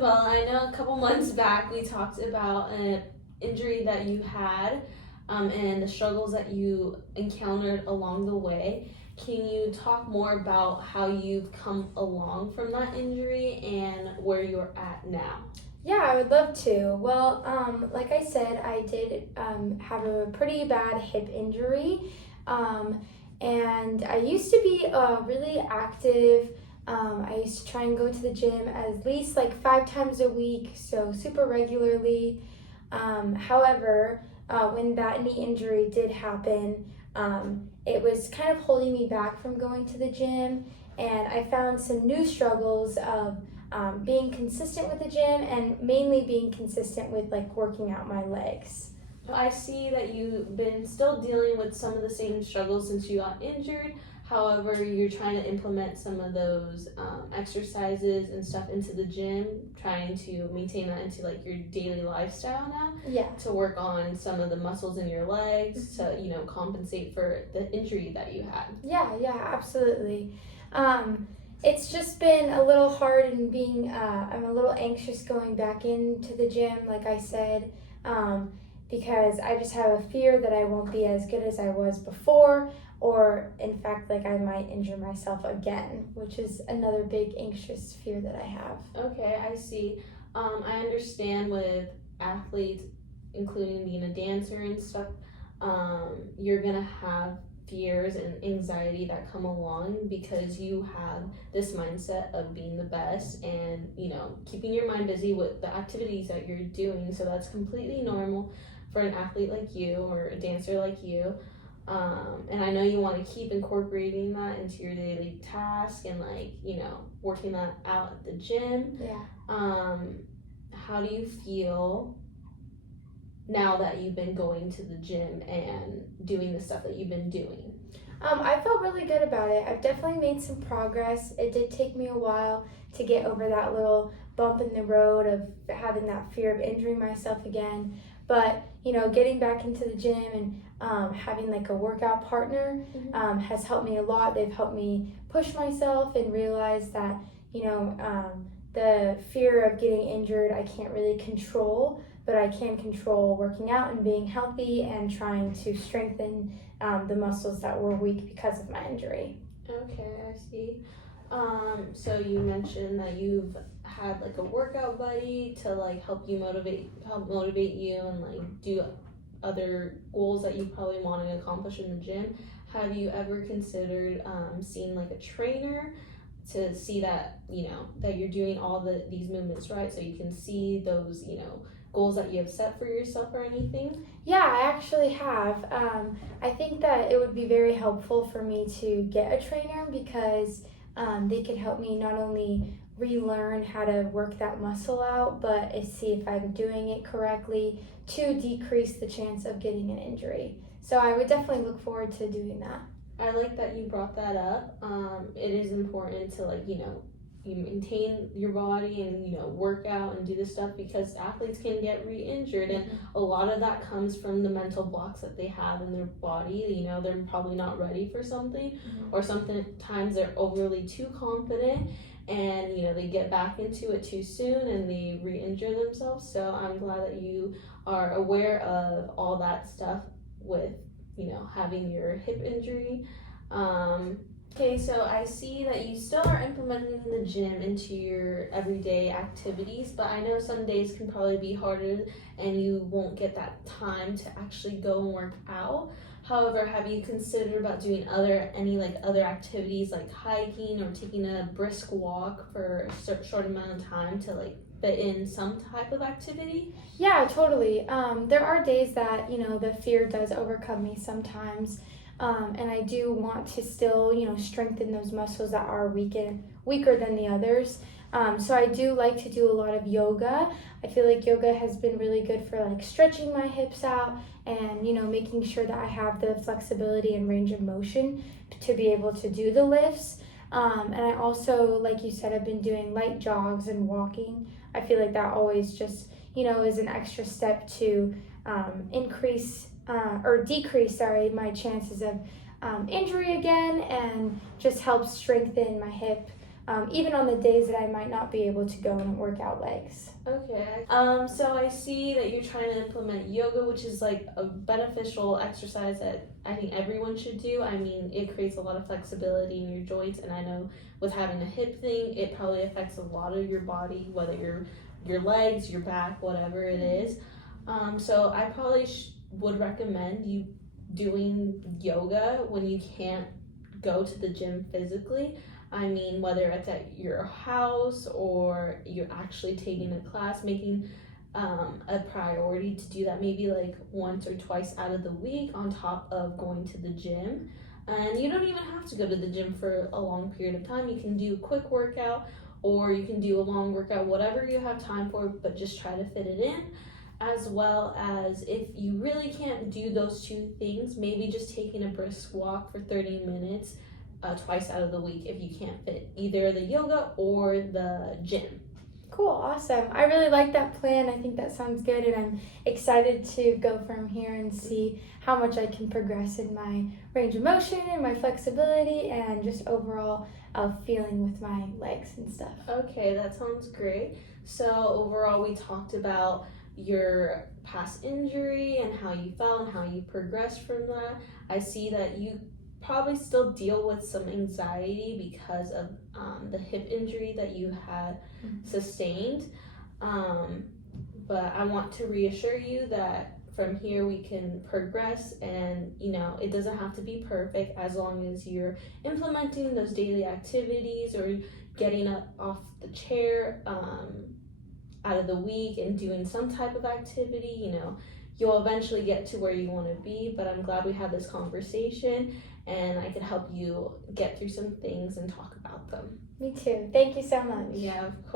Isabella, I know a couple months back we talked about an injury that you had and the struggles that you encountered along the way. Can you talk more about how you've come along from that injury and where you're at now? Yeah, I would love to. Well, like I said, I did have a pretty bad hip injury, and I used to be really active. I used to try and go to the gym at least like 5 times a week, so super regularly. However, when that knee injury did happen, it was kind of holding me back from going to the gym, and I found some new struggles of being consistent with the gym and mainly being consistent with like working out my legs. I see that you've been still dealing with some of the same struggles since you got injured. However, you're trying to implement some of those exercises and stuff into the gym, trying to maintain that into like your daily lifestyle now. Yeah. To work on some of the muscles in your legs to compensate for the injury that you had. Yeah, absolutely. It's just been a little hard and I'm a little anxious going back into the gym, like I said, because I just have a fear that I won't be as good as I was before, or in fact, like I might injure myself again, which is another big anxious fear that I have. Okay, I see. I understand with athletes, including being a dancer and stuff, you're gonna have fears and anxiety that come along because you have this mindset of being the best and keeping your mind busy with the activities that you're doing. So that's completely normal for an athlete like you or a dancer like you. And I know you want to keep incorporating that into your daily task and working that out at the gym. Yeah. How do you feel now that you've been going to the gym and doing the stuff that you've been doing? I felt really good about it. I've definitely made some progress. It did take me a while to get over that little bump in the road of having that fear of injuring myself again. But, getting back into the gym and having like a workout partner has helped me a lot. They've helped me push myself and realize that, the fear of getting injured I can't really control, but I can control working out and being healthy and trying to strengthen the muscles that were weak because of my injury. Okay, I see. So you mentioned that you've had like a workout buddy to like help motivate you and like do other goals that you probably want to accomplish in the gym. Have you ever considered seeing like a trainer to see that that you're doing all these movements right, so you can see those goals that you have set for yourself or anything? Yeah, I actually have. I think that it would be very helpful for me to get a trainer because they could help me not only relearn how to work that muscle out, but see if I'm doing it correctly to decrease the chance of getting an injury. So I would definitely look forward to doing that. I like that you brought that up. It is important to you maintain your body and work out and do this stuff because athletes can get re-injured, and a lot of that comes from the mental blocks that they have in their body. They're probably not ready for something, or sometimes they're overly too confident and they get back into it too soon and they re-injure themselves. So I'm glad that you are aware of all that stuff with having your hip injury. Okay, so I see that you still are implementing the gym into your everyday activities, but I know some days can probably be harder and you won't get that time to actually go and work out. However, have you considered about doing any other activities like hiking or taking a brisk walk for a short amount of time to fit in some type of activity? Yeah, totally. There are days that, the fear does overcome me sometimes. And I do want to still, strengthen those muscles that are weaker than the others. So I do like to do a lot of yoga. I feel like yoga has been really good for stretching my hips out and, making sure that I have the flexibility and range of motion to be able to do the lifts. And I also, like you said, I've been doing light jogs and walking. I feel like that always just, is an extra step to decrease my chances of injury again, and just helps strengthen my hip even on the days that I might not be able to go and work out legs. Okay. So I see that you're trying to implement yoga, which is like a beneficial exercise that I think everyone should do. I mean, it creates a lot of flexibility in your joints, and I know with having a hip thing, it probably affects a lot of your body, whether your legs, your back, whatever it is. So I probably would recommend you doing yoga when you can't go to the gym physically. I mean, whether it's at your house or you're actually taking a class, making a priority to do that maybe like once or twice out of the week on top of going to the gym. And you don't even have to go to the gym for a long period of time. You can do a quick workout or you can do a long workout, whatever you have time for, but just try to fit it in. As well as if you really can't do those two things, maybe just taking a brisk walk for 30 minutes twice out of the week if you can't fit either the yoga or the gym. Cool, awesome. I really like that plan. I think that sounds good, and I'm excited to go from here and see how much I can progress in my range of motion and my flexibility and just overall feeling with my legs and stuff. Okay, that sounds great. So overall, we talked about your past injury and how you felt and how you progressed from that. I see that you probably still deal with some anxiety because of the hip injury that you had sustained. But I want to reassure you that from here we can progress, and it doesn't have to be perfect as long as you're implementing those daily activities or getting up off the chair out of the week and doing some type of activity. You'll eventually get to where you want to be. But I'm glad we had this conversation and I could help you get through some things and talk about them. Me too. Thank you so much. Yeah, of course.